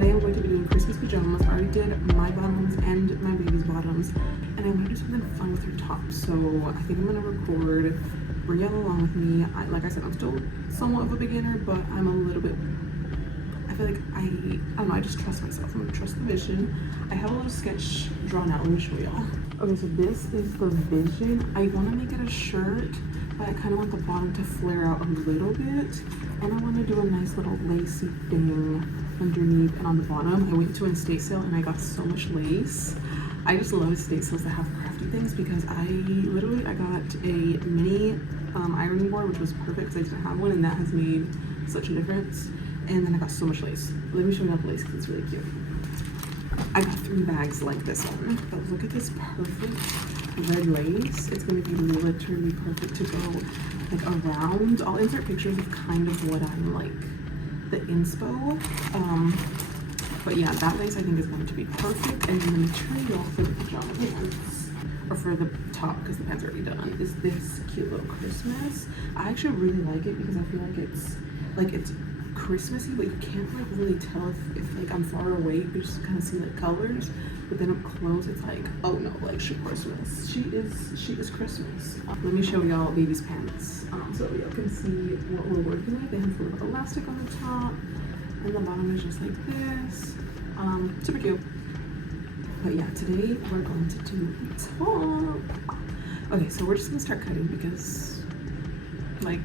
Today I'm going to be doing Christmas pajamas. I already did my bottoms and my baby's bottoms, and I want to do something fun with her top. So I think I'm gonna record. Bring y'all along with me. Like I said, I'm still somewhat of a beginner, but I'm a little bit. I feel like I don't know. I just trust myself. I'm gonna trust the vision. I have a little sketch drawn out. Let me show y'all. Okay, so this is the vision. I want to make it a shirt, but I kind of want the bottom to flare out a little bit, and I want to do a nice little lacy thing underneath and on the bottom. I went to an estate sale and I got so much lace. I just love estate sales that have crafty things because I got a mini ironing board, which was perfect because I didn't have one, and that has made such a difference. And then I got so much lace. Let me show you the lace because it's really cute. I got 3 bags like this one, but look at this perfect red lace. It's going to be literally perfect to go like around. I'll insert pictures of kind of what I'm like, the inspo. But yeah, that lace I think is going to be perfect. And then the material for the pajama pants, or for the top because the pants are already done, is this cute little Christmas. I actually really like it because I feel like it's Christmassy, but you can't like really tell if like I'm far away. You just kind of see the colors, but then up close it's like, oh no, like she's Christmas. She is Christmas. Let me show y'all baby's pants so y'all can see what we're working with. They have a little elastic on the top, and the bottom is just like this. Super cute. But yeah, today we're going to do the top. Okay, so we're just gonna start cutting because like,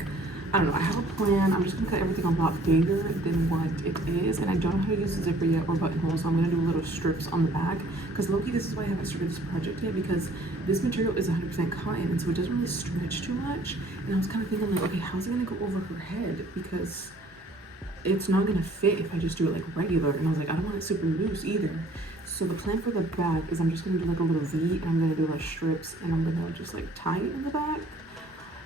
I don't know, I have a plan. I'm just gonna cut everything a lot bigger than what it is, and I don't know how to use the zipper yet or buttonhole, so I'm gonna do little strips on the back, because low-key this is why I haven't started this project yet, because this material is 100% cotton, and so it doesn't really stretch too much. And I was kind of thinking like, okay, how's it gonna go over her head, because it's not gonna fit if I just do it like regular. And I was like, I don't want it super loose either. So the plan for the back is I'm just gonna do like a little V, and I'm gonna do like strips, and I'm gonna just like tie it in the back.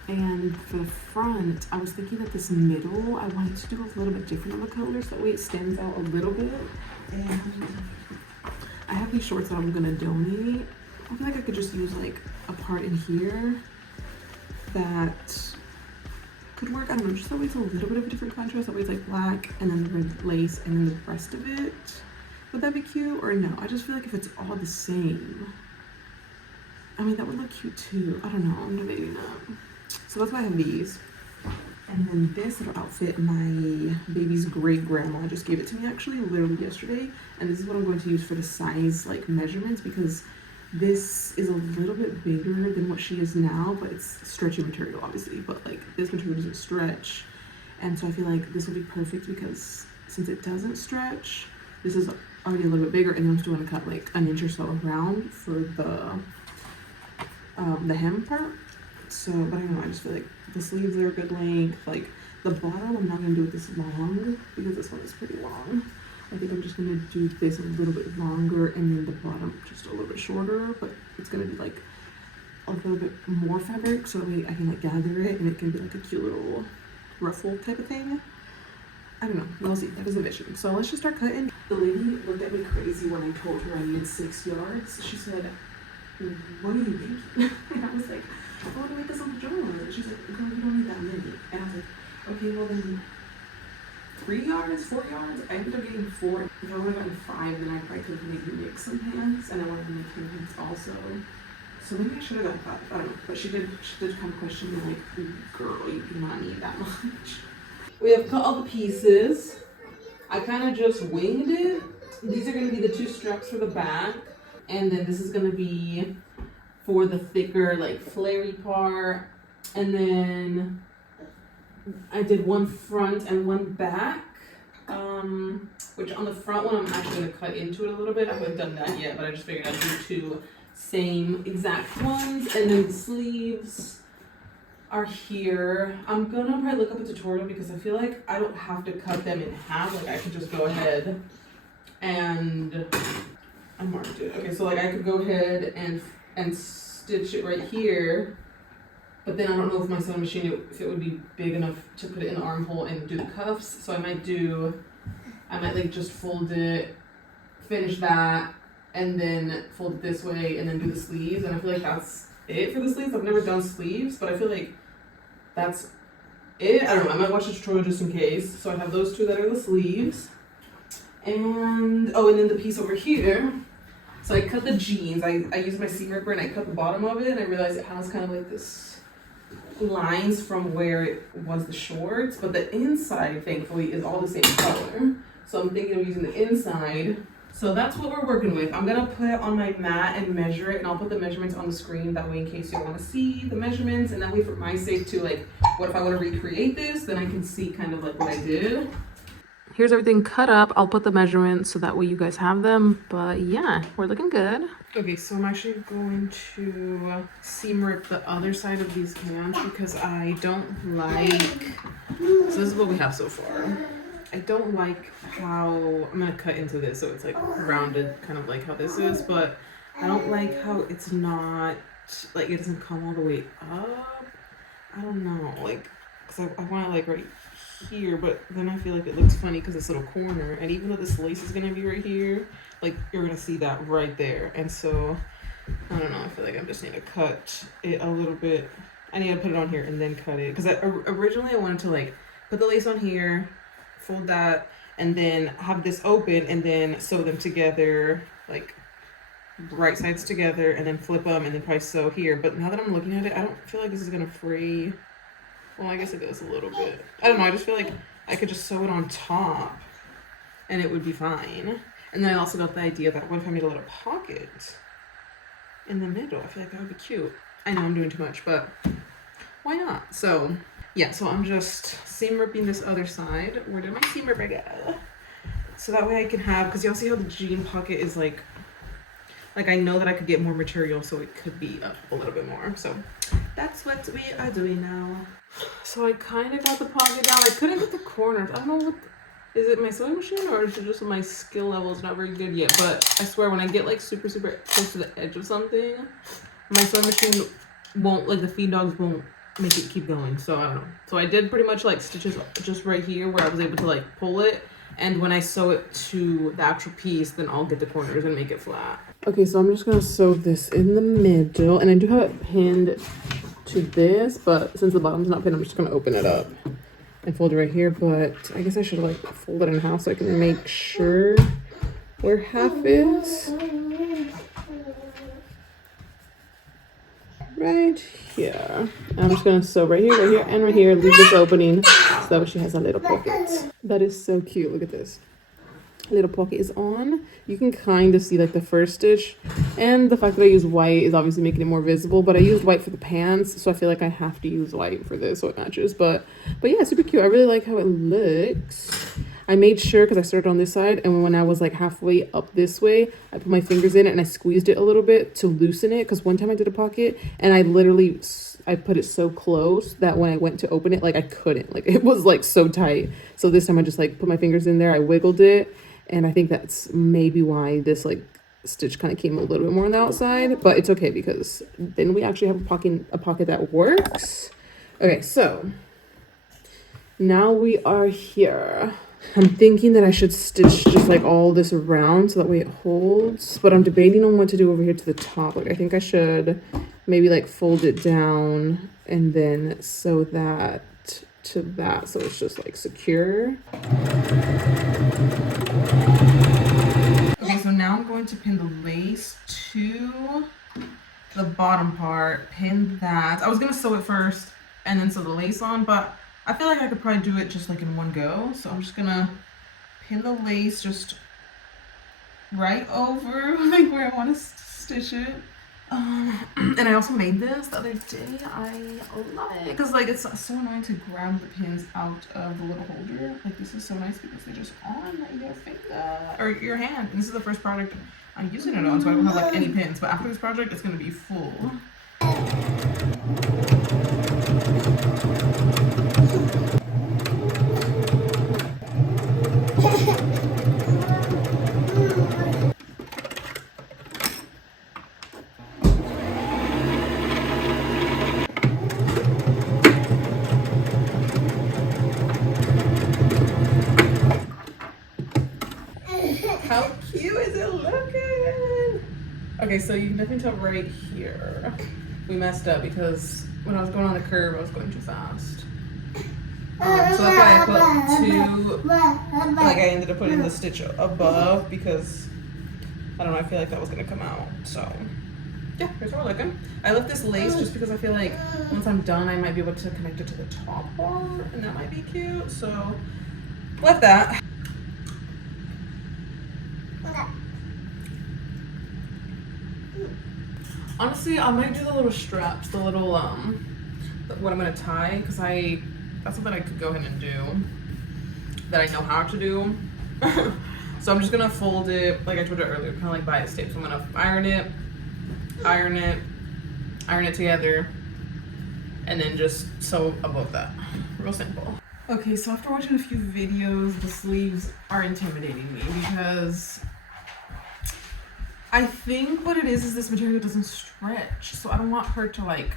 And for the front, I was thinking that this middle, I wanted to do a little bit different on the colors. That way it stands out a little bit. And I have these shorts that I'm gonna donate. I feel like I could just use like a part in here that could work. I don't know, just that way it's a little bit of a different contrast. That way it's like black and then the red lace and then the rest of it. Would that be cute or no? I just feel like if it's all the same, I mean, that would look cute too. I don't know, I'm debating that. So that's why I have these. And then this little outfit, my baby's great grandma just gave it to me actually literally yesterday. And this is what I'm going to use for the size like measurements, because this is a little bit bigger than what she is now, but it's stretchy material obviously, but like this material doesn't stretch. And so I feel like this will be perfect because since it doesn't stretch, this is already a little bit bigger, and then I'm still gonna cut like an inch or so around for the hem part. So, but I don't know, I just feel like the sleeves are a good length. Like the bottom, I'm not gonna do it this long because this one is pretty long. I think I'm just gonna do this a little bit longer, and then the bottom just a little bit shorter, but it's gonna be like a little bit more fabric, so that way I can like gather it and it can be like a cute little ruffle type of thing. I don't know, we'll see. That is a vision. So let's just start cutting. The lady looked at me crazy when I told her I needed 6 yards. She said, what are you thinking? And I was like, I want to make this on the journal. She's like, girl, you don't need that many. And I was like, okay, well then 3 yards, 4 yards. I ended up getting 4. If I would have gotten 5, then I probably could have maybe mixed some pants, and I wanted to make pants also. So maybe I should have gotten 5. I don't know. But she did come question me like, girl, you do not need that much. We have cut all the pieces. I kind of just winged it. These are going to be the 2 straps for the back, and then this is going to be for the thicker like flary part. And then I did one front and one back, which on the front one I'm actually going to cut into it a little bit. I haven't done that yet, but I just figured I'd do 2 same exact ones. And then the sleeves are here. I'm gonna probably look up a tutorial because I feel like I don't have to cut them in half. Like I could just go ahead and I marked it. Okay, so like I could go ahead and stitch it right here, but then I don't know if my sewing machine, if it would be big enough to put it in the armhole and do the cuffs. So I might like just fold it, finish that, and then fold it this way, and then do the sleeves. And I feel like that's it for the sleeves. I've never done sleeves, but I feel like that's it. I don't know, I might watch a tutorial just in case. So I have those 2 that are the sleeves. And oh, and then the piece over here. So I cut the jeans. I used my seam ripper and I cut the bottom of it, and I realized it has kind of like this lines from where it was the shorts, but the inside, thankfully, is all the same color. So I'm thinking of using the inside. So that's what we're working with. I'm gonna put it on my mat and measure it, and I'll put the measurements on the screen. That way, in case you want to see the measurements, and that way, for my sake too, like, what if I want to recreate this? Then I can see kind of like what I did. Here's everything cut up. I'll put the measurements so that way you guys have them. But yeah, we're looking good. Okay, so I'm actually going to seam rip the other side of these pants because I don't like. So this is what we have so far. I don't like how, I'm gonna cut into this so it's like rounded, kind of like how this is, but I don't like how it's not, like it doesn't come all the way up. I don't know, like, cause I want it like right here, but then I feel like it looks funny because this little corner, and even though this lace is gonna be right here, like you're gonna see that right there. And so, I don't know, I feel like I just need to cut it a little bit. I need to put it on here and then cut it, because originally I wanted to like put the lace on here, fold that, and then have this open and then sew them together, like right sides together, and then flip them and then probably sew here. But now that I'm looking at it, I don't feel like this is gonna fray. Well, I guess it does a little bit. I don't know, I just feel like I could just sew it on top and it would be fine. And then I also got the idea that what if I made a little pocket in the middle? I feel like that would be cute. I know I'm doing too much, but why not? So yeah, so I'm just seam ripping this other side. Where did my seam ripper go? So that way I can have, because y'all see how the jean pocket is like I know that I could get more material, so it could be up a little bit more. So that's what we are doing now. So I kind of got the pocket down. I couldn't get the corners. I don't know what, is it my sewing machine or is it just my skill level is not very good yet? But I swear when I get like super close to the edge of something, my sewing machine won't, like the feed dogs won't make it keep going. So I don't know. So I did pretty much like stitches just right here where I was able to like pull it, and when I sew it to the actual piece, then I'll get the corners and make it flat. Okay, so I'm just gonna sew this in the middle, and I do have it pinned to this, but since the bottom's not pinned, I'm just gonna open it up and fold it right here. But I guess I should like fold it in half so I can make sure where half is. Right here. And I'm just gonna sew right here, and right here. Leave this opening so that way she has a little pocket. That is so cute. Look at this. Little pocket is on. You can kind of see like the first stitch, and the fact that I use white is obviously making it more visible, but I used white for the pants, so I feel like I have to use white for this so it matches. But yeah, super cute. I really like how it looks. I made sure, because I started on this side, and when I was like halfway up this way, I put my fingers in it and I squeezed it a little bit to loosen it, because one time I did a pocket and I put it so close that when I went to open it, like I couldn't, like it was like so tight. So this time I just like put my fingers in there, I wiggled it, and I think that's maybe why this like stitch kind of came a little bit more on the outside, but it's okay because then we actually have a pocket that works. Okay, so now we are here. I'm thinking that I should stitch just like all this around so that way it holds, but I'm debating on what to do over here to the top. Like I think I should maybe like fold it down and then sew that to that so it's just like secure. Okay, so now I'm going to pin the lace to the bottom part, pin that. I was gonna sew it first and then sew the lace on, but I feel like I could probably do it just like in one go. So I'm just gonna pin the lace just right over like where I want to stitch it. And I also made this the other day. I love it because like it's so annoying to grab the pins out of the little holder. Like this is so nice because they're just on your finger or your hand. And this is the first project I'm using it on, so I don't have like any pins. But after this project, it's gonna be full. How cute is it looking? Okay, so you can definitely tell right here we messed up because when I was going on the curve, I was going too fast. So that's why I put two, like I ended up putting the stitch above because, I don't know, I feel like that was gonna come out, so. Yeah, here's what we're looking. I left this lace just because I feel like once I'm done, I might be able to connect it to the top part, and that might be cute, so left that. Honestly, I might do the little straps, the little, what I'm gonna tie, because that's something I could go ahead and do, that I know how to do. So I'm just gonna fold it, like I told you earlier, kind of like bias tape. So I'm gonna iron it together, and then just sew above that. Real simple. Okay, so after watching a few videos, the sleeves are intimidating me because I think what it is this material doesn't stretch. So I don't want her to like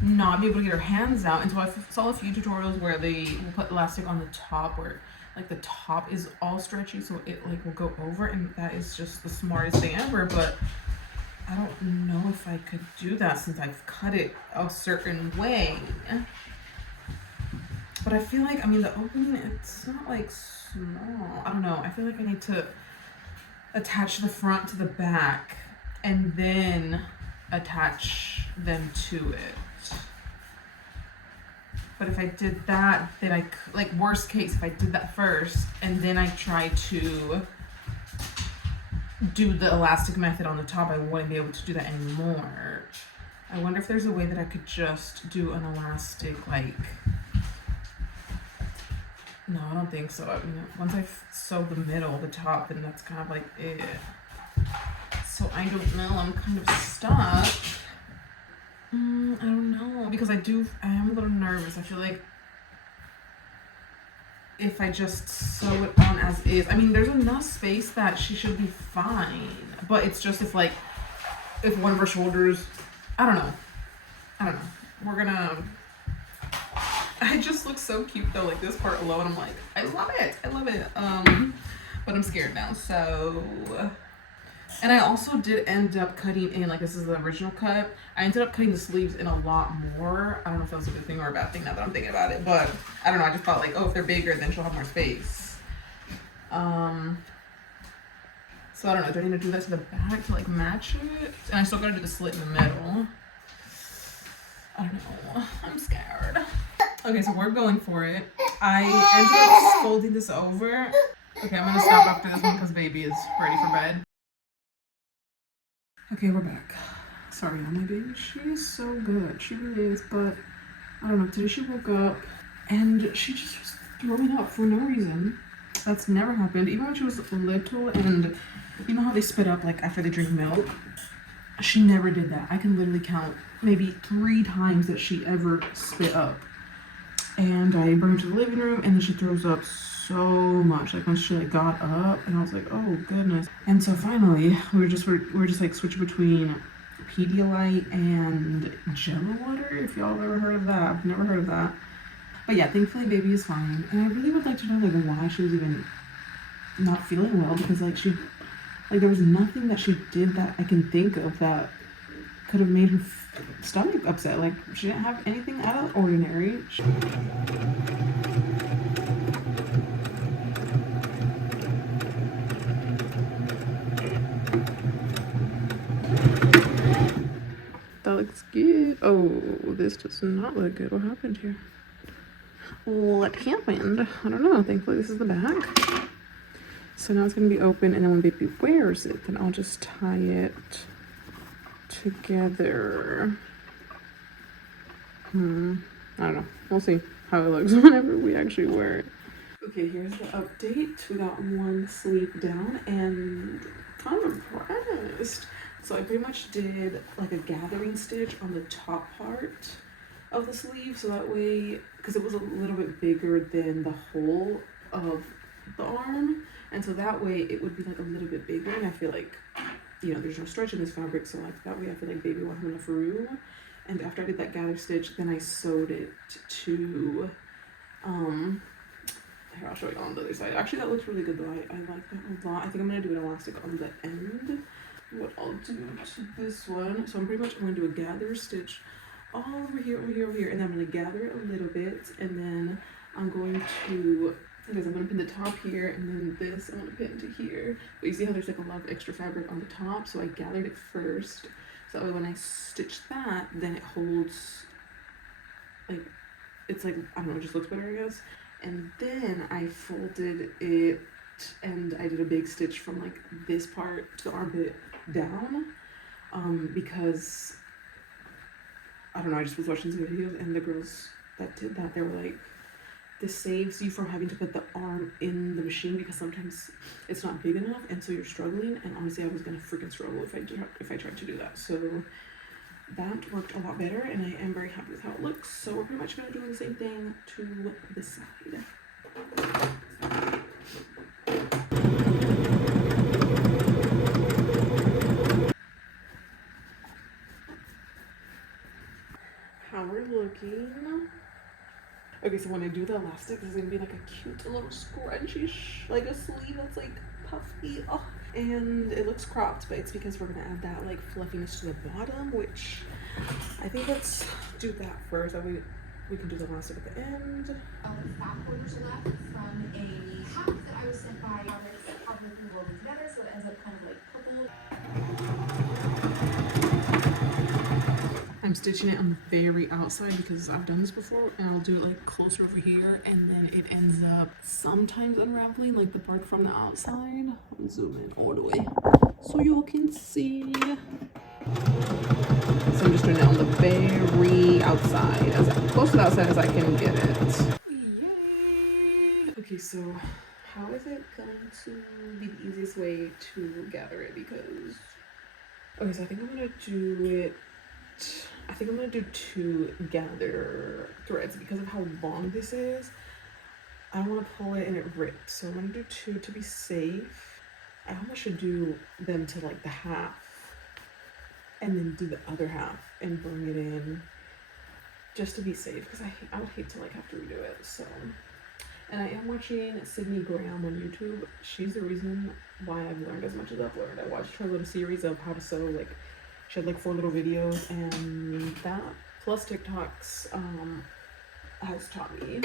not be able to get her hands out. And so I saw a few tutorials where they will put elastic on the top where like the top is all stretchy so it like will go over, and that is just the smartest thing ever, but I don't know if I could do that since I've cut it a certain way. But I feel like, I mean, the opening, it's not like small. I don't know. I feel like I need to attach the front to the back and then attach them to it. But if I did that, then I, like worst case, if I did that first and then I try to do the elastic method on the top, I wouldn't be able to do that anymore. I wonder if there's a way that I could just do an elastic, like, no, I don't think so. I mean, once I sew the middle, the top, then that's kind of like it. So I don't know, I'm kind of stuck. I don't know, because I am a little nervous. I feel like if I just sew it on as is, I mean, there's enough space that she should be fine. But it's just if one of her shoulders, I don't know. We're gonna, it just looks so cute though, like this part alone, I'm like, I love it. But I'm scared now, so. And I also did end up cutting in, like this is the original cut, I ended up cutting the sleeves in a lot more. I don't know if that was a good thing or a bad thing now that I'm thinking about it, but I don't know, I just thought like, oh, if they're bigger, then she'll have more space. So I don't know, do I need to do that to the back to like match it? And I still gotta do the slit in the middle. I don't know, I'm scared. Okay, so we're going for it. I ended up folding this over. Okay, I'm gonna stop after this one because baby is ready for bed. Okay, we're back. Sorry, my baby. She is so good. She really is, but I don't know. Today she woke up and she just was throwing up for no reason. That's never happened. Even when she was little, and you know how they spit up like after they drink milk? She never did that. I can literally count maybe 3 times that she ever spit up. And I brought her to the living room, and then she throws up so much. Like when she like got up, and I was like, oh goodness. And so finally, we're just like switching between Pedialyte and Jello water. If y'all have ever heard of that, I've never heard of that. But yeah, thankfully baby is fine. And I really would like to know like why she was even not feeling well, because like there was nothing that she did that I can think of that could have made her stomach upset. Like she didn't have anything out of the ordinary. That looks good. Oh, this does not look good. What happened here? What happened? I don't know. Thankfully this is the back. So now it's going to be open, and then when baby wears it, then I'll just tie it together. I don't know. We'll see how it looks whenever we actually wear it. Okay, here's the update. We got one sleeve down and kind of impressed. So I pretty much did like a gathering stitch on the top part of the sleeve, so that way, because it was a little bit bigger than the whole of the arm, and so that way it would be like a little bit bigger, and I feel like, you know, there's no stretch in this fabric, so like that way I feel like baby won't have enough room. And after I did that gather stitch, then I sewed it to here, I'll show you on the other side. Actually, that looks really good though. I like that a lot. I think I'm gonna do an elastic on the end. What I'll do to this one, so I'm going to do a gather stitch all over here, and then I'm gonna gather it a little bit, and then I'm going to, because I'm going to pin the top here, and then this I'm going to pin to here. But you see how there's like a lot of extra fabric on the top, so I gathered it first. So that way when I stitch that, then it holds, like, it's like, I don't know, it just looks better, I guess. And then I folded it, and I did a big stitch from like this part to the armpit down, because, I don't know, I just was watching some videos, and the girls that did that, they were like, this saves you from having to put the arm in the machine because sometimes it's not big enough, and so you're struggling. And honestly, I was gonna freaking struggle if I tried to do that. So that worked a lot better, and I am very happy with how it looks. So we're pretty much gonna do the same thing to this side. How we're looking. Okay, so when I do the elastic, this is gonna be like a cute little scrunchy, like a sleeve that's like puffy. Oh, and it looks cropped, but it's because we're gonna add that like fluffiness to the bottom, which I think let's do that first. That way we can do the elastic at the end. Back orders left from a hat that I was sent by Toddler woven together, so it ends up kind of like purple. I'm stitching it on the very outside because I've done this before, and I'll do it like closer over here, and then it ends up sometimes unraveling like the part from the outside. I'll zoom in all the way so you can see. So I'm just doing it on the very outside, as close to the outside as I can get it. Yay! Okay, so how is it going to be the easiest way to gather it? Because, okay, so I think I'm gonna do it, I think I'm gonna do 2 gather threads because of how long this is. I don't want to pull it and it rips, so I'm gonna do 2 to be safe. I almost should do them to like the half, and then do the other half and bring it in just to be safe, because I would hate to like have to redo it. So, and I am watching Sydney Graham on YouTube. She's the reason why I've learned as much as I've learned. I watched her little series of how to sew, like she had like 4 little videos, and that plus TikToks has taught me.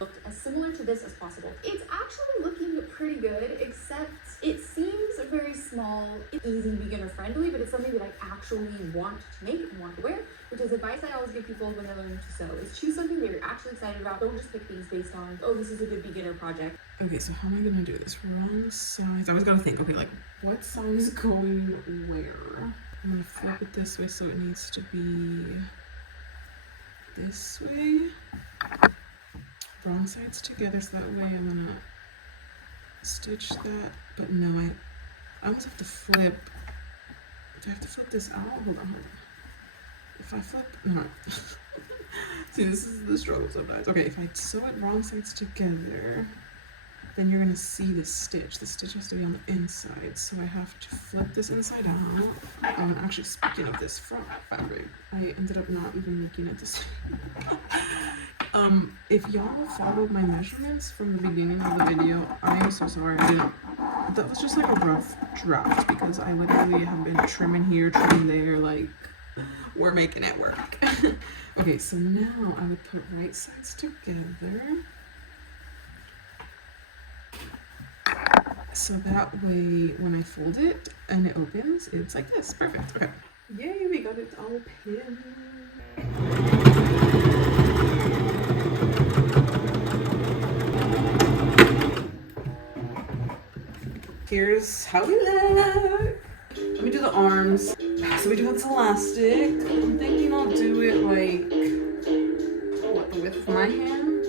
Looked as similar to this as possible. It's actually looking pretty good, except it seems very small, easy, beginner friendly, but it's something that I actually want to make and want to wear, which is advice I always give people when they're learning to sew, is choose something that you're actually excited about. Don't just pick things based on, oh, this is a good beginner project. Okay, so how am I gonna do this? Wrong size. I always gotta think, okay, like what size going where? I'm gonna flip it this way, so it needs to be this way. Wrong sides together, so that way I'm gonna stitch that. But no, I almost have to flip. Do I have to flip this out? Hold on. If I flip, no. See, this is the struggle sometimes. Okay, if I sew it wrong sides together, then you're gonna see the stitch. The stitch has to be on the inside, so I have to flip this inside out. And actually, speaking of this front fabric, I ended up not even making it the same. If y'all followed my measurements from the beginning of the video, I am so sorry. That was just like a rough draft because I literally have been trimming here, trimming there, like we're making it work. Okay, so now I would put right sides together. So that way, when I fold it and it opens, it's like this. Perfect. Okay. Yay, we got it all pinned. Here's how we look. Let me do the arms. So we do have this elastic. I'm thinking I'll do it like, what, the width of my hand?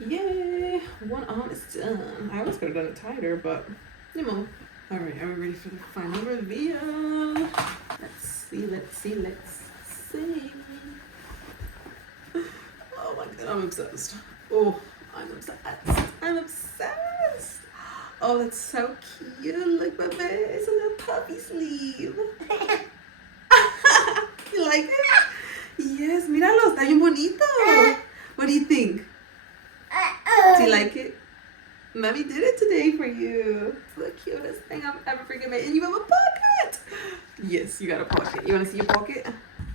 Yay! One arm is done. I almost could have done it tighter, but you know. Alright, are we ready for the final reveal? Let's see. Oh my god, I'm obsessed. Oh, I'm obsessed. Oh, that's so cute. Look, my face, a little puppy sleeve. You like it? Yes, míralo, está bien bonito. What do you think? Do you like it? Mommy did it today for you. It's the cutest thing I've ever freaking made. And you have a pocket. Yes, you got a pocket. You want to see your pocket?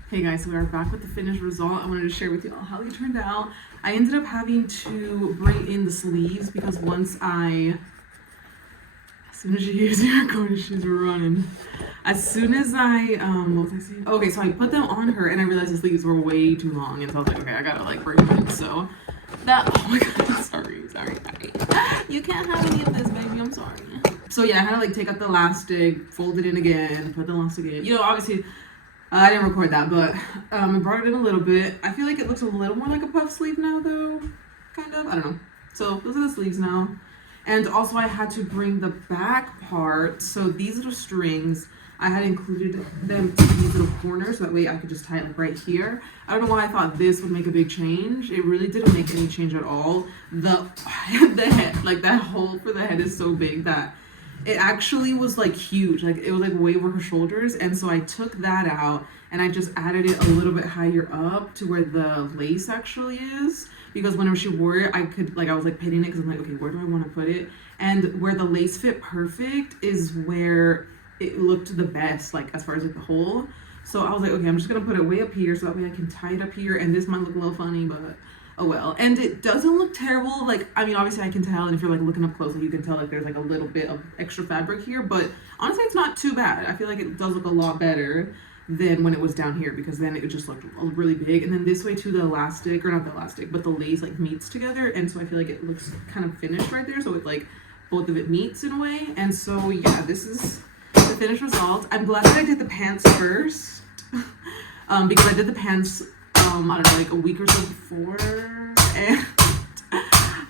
Hey guys, so we are back with the finished result. I wanted to share with you all how they turned out. I ended up having to bring in the sleeves because as soon as she hears your recording, she's running. As soon as what was I saying? Okay, so I put them on her and I realized the sleeves were way too long, and so I was like, okay, I gotta like bring them in. So that, oh my god, sorry. You can't have any of this, baby, I'm sorry. So yeah, I had to like take out the elastic, fold it in again, put the elastic in. You know, obviously, I didn't record that, but I brought it in a little bit. I feel like it looks a little more like a puff sleeve now though, kind of, I don't know. So those are the sleeves now. And also I had to bring the back part. So these little strings, I had included them to these little corners, so that way I could just tie it like right here. I don't know why I thought this would make a big change. It really didn't make any change at all. The head, like that hole for the head is so big that it actually was like huge. Like it was like way over her shoulders. And so I took that out and I just added it a little bit higher up to where the lace actually is. Because whenever she wore it, I was like pitting it because I'm like, okay, where do I want to put it? And where the lace fit perfect is where it looked the best, like as far as like the hole. So I was like, okay, I'm just gonna put it way up here so that way I can tie it up here. And this might look a little funny, but oh well. And it doesn't look terrible. Like, I mean, obviously I can tell, and if you're like looking up closely, you can tell like there's like a little bit of extra fabric here, but honestly, it's not too bad. I feel like it does look a lot better than when it was down here, because then it just looked really big. And then this way too, the elastic, or not the elastic, but the lace like meets together, and so I feel like it looks kind of finished right there, so it like both of it meets in a way. And so yeah, this is the finished result. I'm glad that I did the pants first because I did the pants I don't know, like a week or so before, and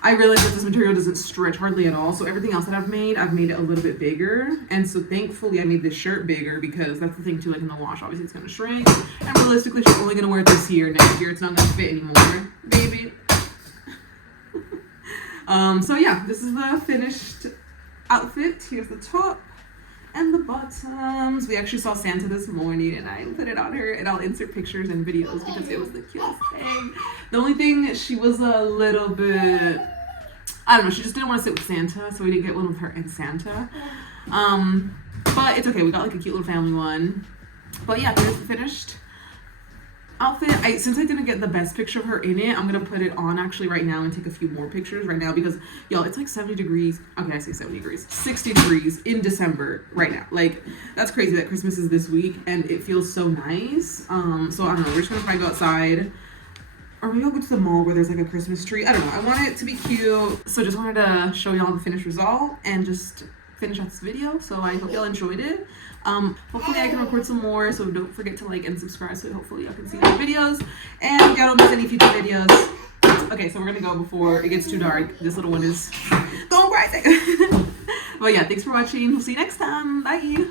I realized that this material doesn't stretch hardly at all. So everything else that I've made it a little bit bigger. And so thankfully I made this shirt bigger, because that's the thing too, like in the wash, obviously it's gonna shrink. And realistically, she's only gonna wear it this year. Next year, it's not gonna fit anymore, baby. So yeah, this is the finished outfit. Here's the top and the bottoms. We actually saw Santa this morning and I put it on her, and I'll insert pictures and videos because it was the cutest thing. The only thing, she was a little bit, I don't know, she just didn't want to sit with Santa, so we didn't get one with her and Santa. But it's okay, we got like a cute little family one. But yeah, here's the finished outfit. Since I didn't get the best picture of her in it, I'm gonna put it on actually right now and take a few more pictures right now, because y'all, it's like 70 degrees. Okay, I say 70 degrees, 60 degrees in December right now. Like, that's crazy that Christmas is this week and it feels so nice. So I don't know, we're just gonna probably go outside, or maybe I'll go to the mall where there's like a Christmas tree. I don't know, I want it to be cute. So just wanted to show y'all the finished result and just finish out this video. So I hope y'all enjoyed it. Hopefully I can record some more, so don't forget to like and subscribe so hopefully y'all can see more videos and y'all don't miss any future videos. Okay, so we're gonna go before it gets too dark. This little one is going crazy. But yeah, thanks for watching. We'll see you next time. Bye.